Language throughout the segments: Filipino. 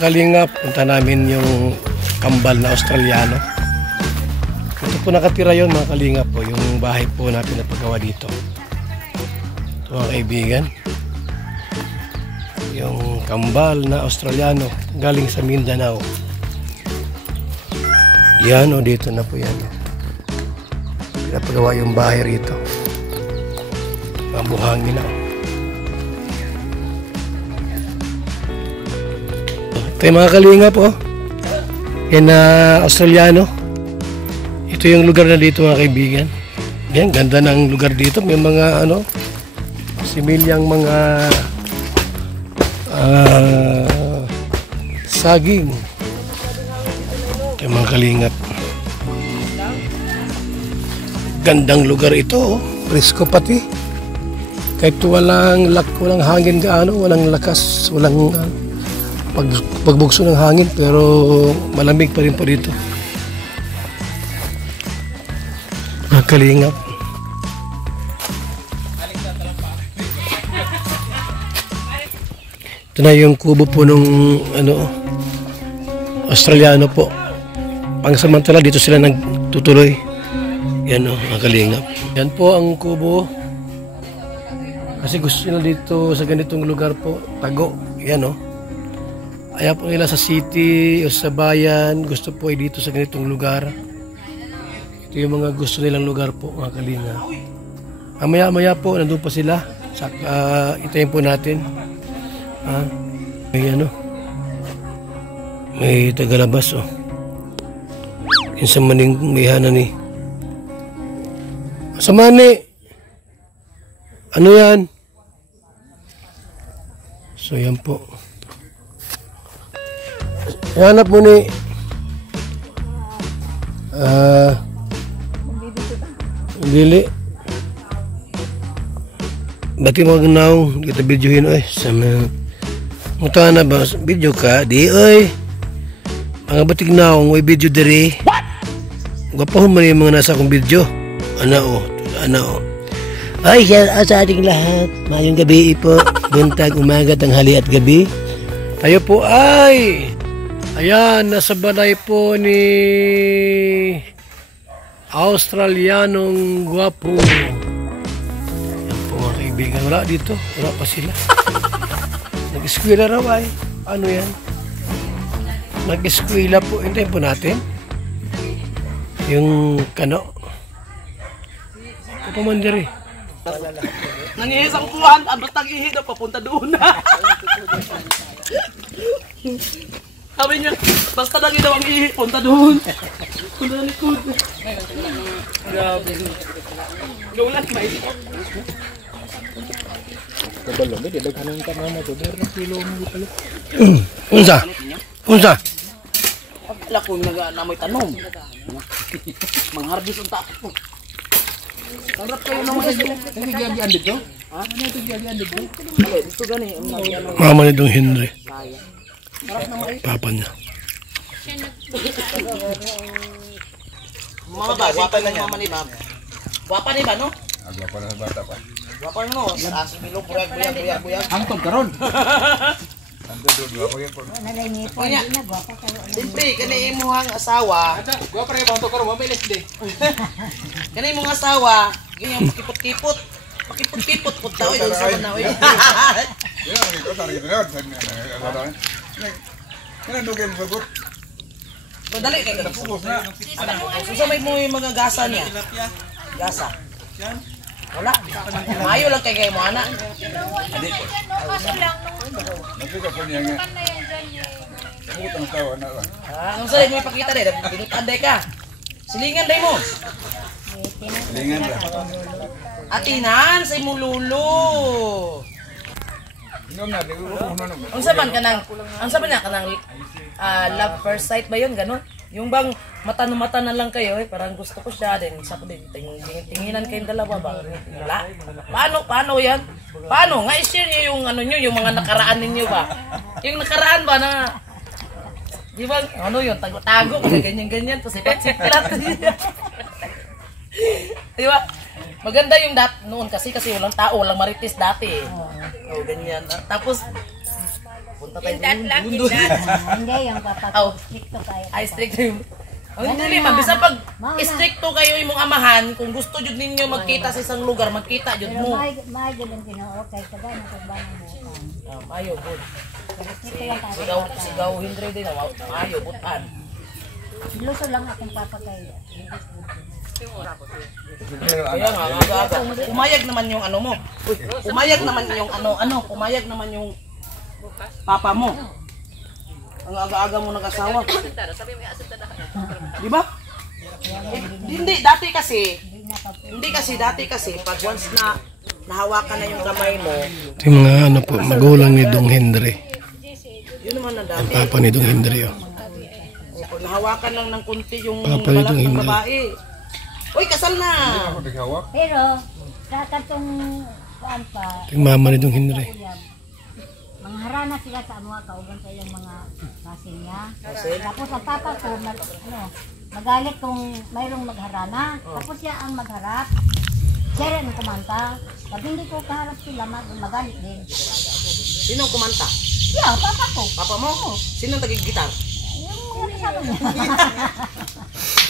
Kalingap, punta namin yung kambal na Australiano. Ito po nakatira yon mga Kalingap po, yung bahay po na pinapagawa dito. Ito mga kaibigan, yung kambal na Australiano galing sa Mindanao. Yan o, dito na po yan. Pinapagawa yung bahay rito. Mabuhangin na o. Ito yung mga Kalingap po. Yan na Australiano. Ito yung lugar na dito mga kaibigan. Yan, ganda ng lugar dito. May mga similyang mga saging. Ito yung mga Kalingap. Gandang lugar ito. Presko pati. Kahit walang hangin gaano, walang lakas, walang pagbugso ng hangin, pero malamig pa rin po dito. Mga Kalingap. Ito na yung kubo po nung Australiano po. Pangsamantala dito sila nagtutuloy. Yan o, mga Kalingap. Yan po ang kubo. Kasi gusto nila dito sa ganitong lugar po, tago. Yan o. Ayaw po nila sa city o sa bayan, gusto po ay dito sa ganitong lugar. Ito yung mga gusto nilang lugar po, mga Kalingap. Maya-maya po, nandun pa sila. Itayin po natin. May tagalabas o. Yung sa maning mayhanan ni. Sa mani! Ano yan? So yan po. Hanap mo ni Dili. Bati mo ganaw kita videohin oy sama. Muta na ba video ka di oy. Mga batig naong may video diri. Gapahon man yung mga nasa akong video. Ano o. Ay, sa ating lahat. Mayong gabi po. Buntag, umaga, tanghali at gabi. Tayo po ay ayan, nasa balay po ni Australianong gwapo. Yan po mga kaibigan. Wala dito. Wala pa sila. Nag-eskwela raw ay. Ano yan? Nag-eskwela po. Hintayin po natin. Yung kano. Kapamandiri. Nangihisang kuhan. Basta nangihid na papunta doon na. Sabi niya, basta lagi daw ang ihi, punta doon. Punta na likod. Grabe. Lulat ba ito? Kabalo, hindi. Daghanang ka na ito. Meron kilo mo pala. Unsa? Pagkala ko namoy tanom. Mangharbis ang tapo. Harap kayo naman sa sila. Hindi gagi-andid ko? Ha? Ano ito gagi-andid ko? Dito gani. Mama ni Dong Henry. Papa niya. Mama ba? Guwapa na niya. Mama ni Bob. Guwapa ni ba, no? Guwapa na bata pa. Guwapa no? As bilog, buyag. Angtog karon. Angtog guwapa yan po. Siyempre, kani imuhang asawa. Guwapa na yung angtog karon. Mabilis di. Kani imong asawa, ganyan pakipot-kipot. Pakipot-kipot. Punta ko yung sa manaw. Yan, ito sa rin yun. Yan, dugay mo sagot. Madali kayo na focus na. Susamay mo yung mga gasa niya. Gasa. Wala. Mayo lang kayo mo, anak. Adik ko. Nagpika po niya nga. Sabot ang tawa na lang. Ang salit mo ipakita rin. Binutanday ka. Silingan day mo. Lingan ba? Atinan sa imong lulo. Inom na, di ko uno naman. Ang saban niya kanang love first sight ba yun, ganon? Yung bang mata na lang kayo, parang gusto ko siya din. Sa ko din, tinginan kayong dalawa ba? Wala. Paano yan? Paano? Nga i-share niyo yung ano niyo, yung mga nakaraan ninyo ba? Yung nakaraan ba na di ba, ano yun, tago-tago, ganyan-ganyan, tapos sipat-sipat. Di ba? Maganda yung noon kasi walang tao, walang marites dati. Oh, ganyan. Tapos, Punta tayo Indat lang, mundo. indat. Hindi, yung Oh. papag-stricto kayo. Ay, strict yung... Ang hindi man, bisa pag stricto kayo imong amahan, kung gusto jud ninyo magkita sa isang lugar, magkita jud Pero mo. may ganun ginoo kay taga na kung bukan. Mayo, good. Stricto lang tayo. Sigaw, Hindre din. Mayo, butan. Luso lang akong papatay. Kaya nga, aga-aga. Pumayag naman yung ano mo. Pumayag naman yung pumayag naman yung papa mo. Ang aga-aga mo nag-asawa. Di ba? Hindi, dati kasi, pag once na nahawakan na yung kamay mo, Ito yung mga ano po, magulang ni Dong Hendry. yun naman na Ang dati. papa ni Dong Hendry. Oh. Pag nahawakan lang ng kunti yung Papa nitong balat ng hindi. babae. Uy, kasal na! Ako naghawak. Pero sa katong kuan pa, Ito yung mama ni Dong Hendry. mangharana sila sa mga kauban sa iyong mga kasing niya. Kasi, Tapos ang papa ko, magalit kung mayroong magharana. Tapos siya ang magharap. Siya rin ang kumanta. Pag hindi ko kaharap sila, magalit din. sino ang kumanta? Yeah, papa ko. Papa mo? Sino ang tagig-gitar? Yung kasama niya.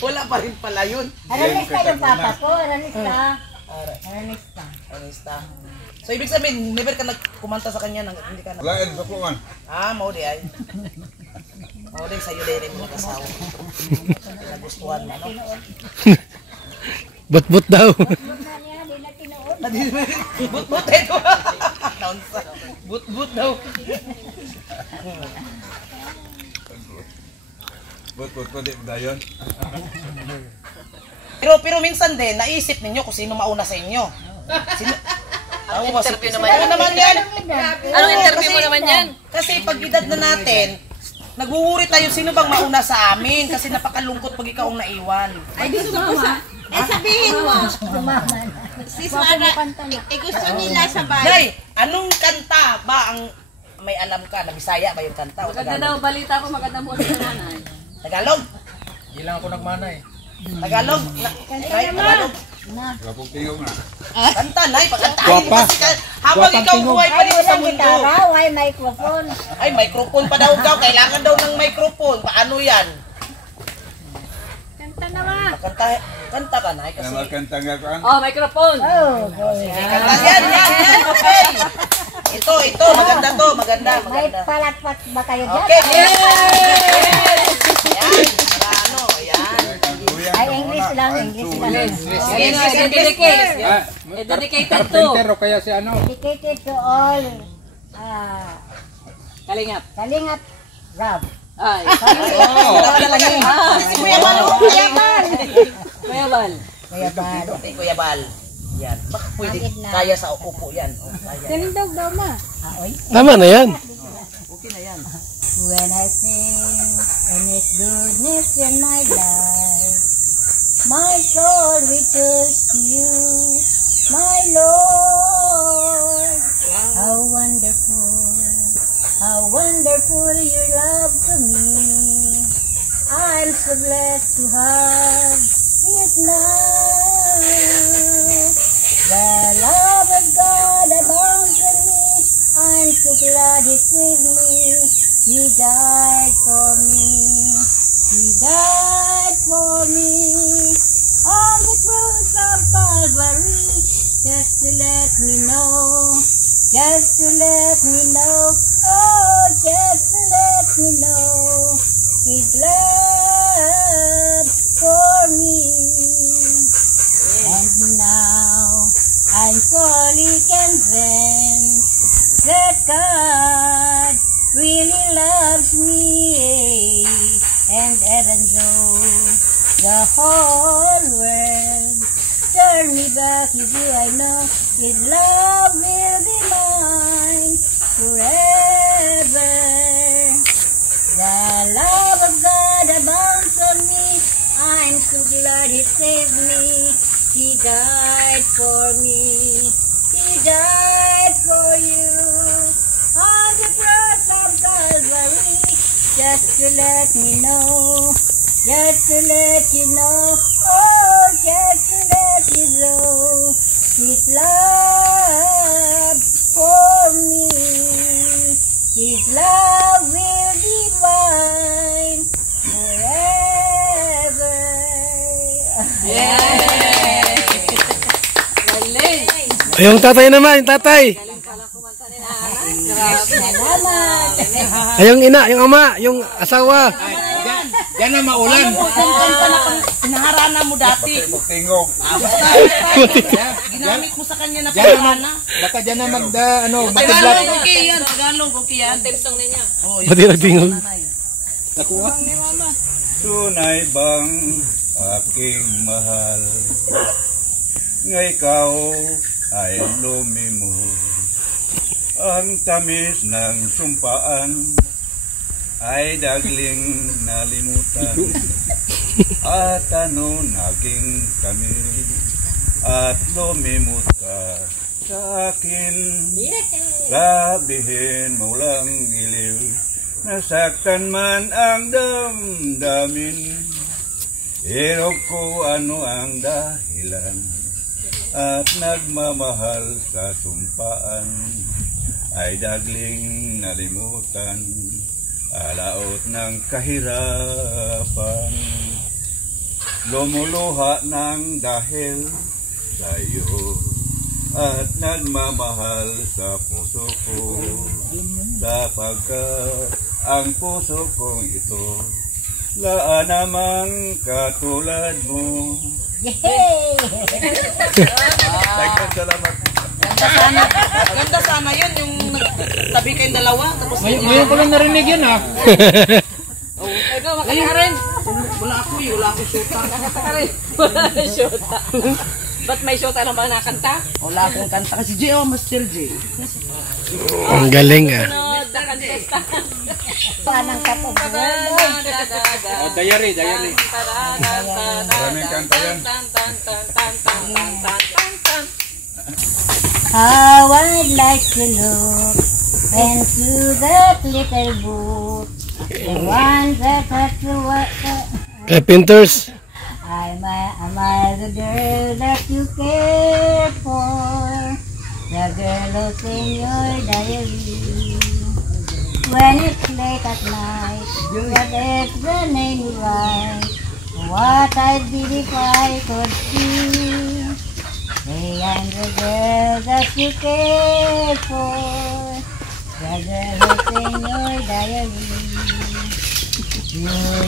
Wala pa rin pala yun. Aranista yung papa ko. Aranista. Aranista. Anista. So, ibig sabihin, never ka nagkumanta sa kanya nang hindi ka na... Lain sa kuwan. Mau di ay. Mau di sa'yo din mo kasawa. Nagustuhan mo, no? But daw. Na niya, di na tinuod. But-but ito. But-but daw. But di dayon. Pero minsan din, naisip ninyo kung sino mauna sa inyo. Sino? Interview naman yan. Anong interview mo naman yan? Kasi pag edad na natin, nagwuwuri tayo sino bang mauna sa amin kasi napakalungkot pag ikaw ang naiwan. Ay, gusto mo ha? Sabihin mo. Sumama na. Sis Ana, gusto nila sa bahay. Nay, anong kanta ba ang may alam ka? Na Bisaya ba yung kanta? O Maganda daw, Tagalog? balita ko maganda mo sa nanay. Tagalog? Ilang ako nagmana eh. Tagalog? Nay, Tagalog? Kapag tingog na. Kanta, Nay, pagkantahin mo kasi habang ikaw buhay pa dito sa mundo. Gitara, why microphone? Ay, microphone pa daw daw. Kailangan daw ng microphone. Paano yan? Kanta naman. Kanta ka, Nay, kasi... Namakanta nga kuwan. Oh, microphone. Oh, boy. Kanta yan, okay. Ito, maganda to, maganda. May palatpat ba kayo dyan? Okay, yan, ano, yan. Ay, English lang, English lang. Sige, dedicate. Dedicated to. Pero kaya si ano? Dedicated to all Kalingap. Kalingap Rob. Ay. Si Kuya Bal, Kuya Bal. Kuya Bal. okay, Kuya Bal. Yan, baka pwede, kaya sa upo yan. Oh, kaya. Tinindog daw ma. Oy. Tama na yan. Okay na yan. When I sing in His goodness in my life, my soul returns to you, my Lord. How wonderful your love to me. I'm so blessed to have it now. The love of God abounds in me. I'm so glad it's with me. He died for me. He died for me. On the cross of Calvary, just to let me know. Just to let me know. Oh, just to let me know. His love for me. And now I'm fully convinced that God really loves me. And even though the whole world turn me back, you see I know His love will be mine forever. The love of God abounds on me. I'm so glad He saved me. He died for me. He died for you. On the cross of Calvary, just to let me know. Just to let you know. Oh, just to let you know. His love for me. His love. Yung tatay naman, yung tatay. Ay, yung ina, yung ama, yung asawa. Yan na maulan. Pinaharana mo dati. Tingog. Ginamit mo sa kanya na pinaharana. Baka dyan na Tagalog, magtiblat. okay yan. Tagalog, okay yan. Timsong ninyo. Pati nagtingog. Nakuha. Tunay bang aking mahal? Nga ikaw ay lumimos. Ang tamis ng sumpaan ay dagling nalimutan. At ano naging kami at lumimot ka sa akin. Sabihin mo lang iliw, nasaktan man ang damdamin. Hirap ko ano ang dahilan at nagmamahal sa sumpaan ay dagling nalimutan. Alaot ng kahirapan, lumuluha ng dahil sa'yo at nagmamahal sa puso ko, sapagkat ang puso kong ito laan namang katulad mo. Yay! Salamat. Ganda sana yun, yung tabi kayong dalawa. Tapos Ngayon ko lang narinig yun ha. Ikaw, makaya rin. wala ako syuta. Wala syota. Ba't may syota lang ba nakanta? Wala akong kanta kasi J, Master J. Ang galing ah. No, the contesta. Panang katubuan. Diary. Maraming kanta yan. How I'd like to look into that little book. The one that has to work. Carpenters. Am I the girl that you care for? The girl who's in your diary. When it's late at night, what if the name you write? What I'd be if I could see. Say I'm the girl that you care for. The girl who's in your diary. Do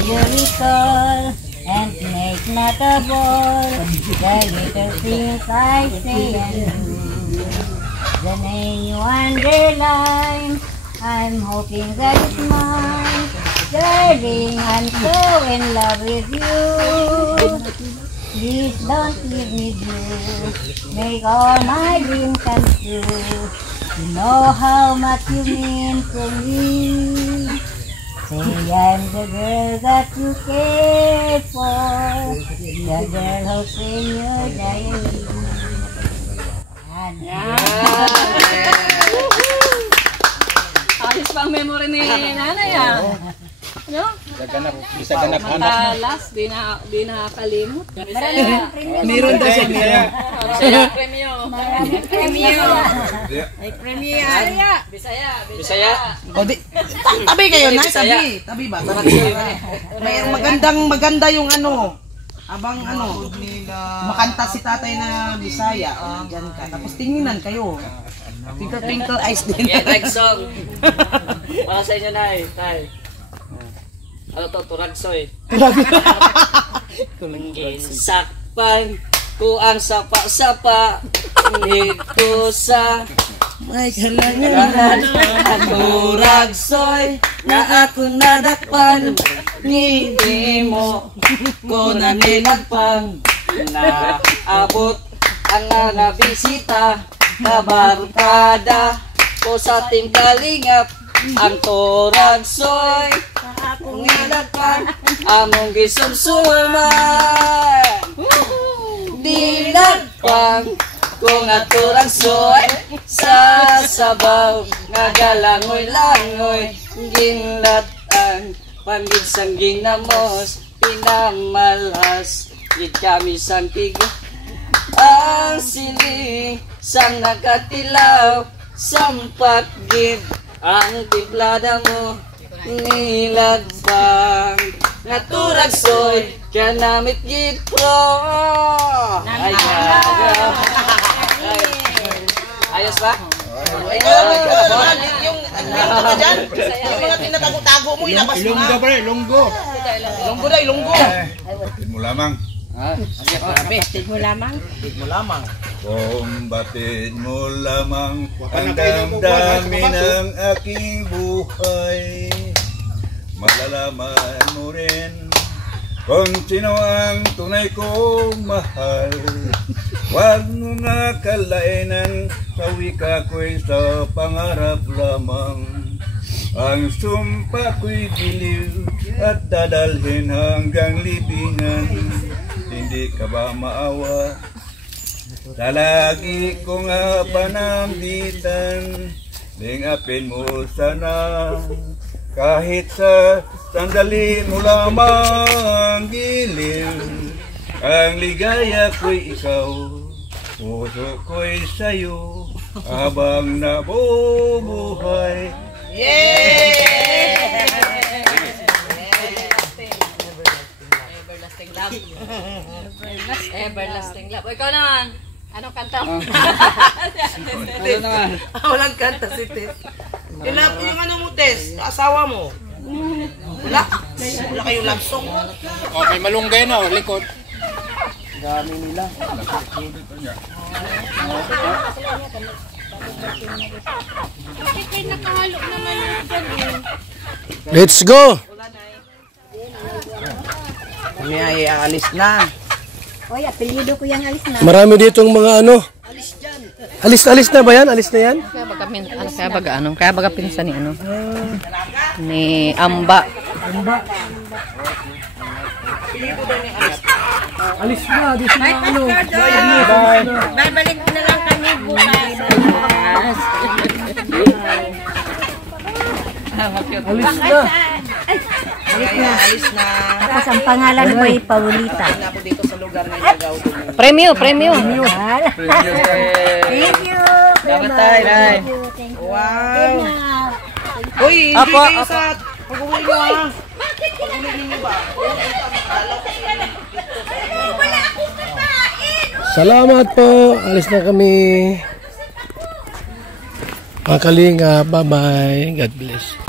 you recall? And make not a ball the little things I say and do. The name you underline, I'm hoping that it's mine. Darling, I'm so in love with you. Please don't leave me blue. Make all my dreams come true. You know how much you mean to me. Say I'm the girl that you care for, the girl who's in your diary. Ayos pa ang memory ni nanay ah. No? Isa ganap anak. Matalas, di nakakalimot. Bisaya. Meron daw siya niya. Bisaya, premyo. Ay, premier. Bisaya. O di, tabi kayo na, tabi ba? May maganda yung ano. Abang ano, makanta si tatay na Bisaya. Diyan ka. Tapos tinginan kayo. Twinkle eyes din. Yan, next song. Para sa inyo na eh, tay. Ano to, turagsoy. Sakpan ko ang sapa-sapa dito sa May kalangan. turagsoy na ako nadakpan. Hindi mo ko na nilagpang na abot ang mga bisita. Kabarkada ko sa Team Kalingap ang turagsoy akong nilagpan among gisursuman dilagpang ko nga turagsoy sa sabaw nga galangoy-langoy ginlatang pangit sang ginamos pinamalas gid kami sang tigo ang siling sang nakatilaw sampat gid ang tiplada mo nilagpang nga turagsoy kaya namit gid pro ay Ayos ba? Yung ka dyan, yung mga tinatago-tago mo, ilabas mo Ilonggo na. pre, ilonggo. Ilonggo na, ilonggo. Batid mo lamang. Batid mo lamang. Batid mo lamang. Kung batid mo lamang ang damdamin ng aking buhay, malalaman mo rin kung sino ang tunay kong mahal. Huwag mo nga kalainan, sawi ka ko'y sa pangarap lamang. Ang sumpa ko'y giliw at dadalhin hanggang libingan. Hindi ka ba maawa? Talagi ko nga panambitan, lingapin mo sana. Kahit sa sandali mo lamang giliw, ang ligaya ko'y ikaw, puso ko'y sa'yo, habang nabubuhay. Everlasting love. Everlasting love. O, ikaw naman. Anong kanta mo? Ano naman? Walang kanta si Tess. Yung ano mo, Tess, asawa mo. Wala. Wala kayong love song. Oh, may malunggay na, likod. Bakit kayo nakahalo naman yung dyan eh? Let's go! Kami ay aalis na. Oy, apelyido ko yung alis na. Marami ditong mga ano. Alis na ba yan? Alis na yan? Kaya baga pinsan ni ano? Ni Amba. Alis na, di sila ano. Babalik na lang kami bukas. Alis na. Alis na. Tapos ang pangalan mo ay Paulita. Na ako dito sa lugar ng Tagaw. Premium. Thank you. Dapat tayo, Nay. Wow. Uy, hindi kayo sa pag-uwi mo ha. Pag-uwi ninyo ba? Salamat po. Alis na kami. Mga kalinga. Bye-bye. God bless.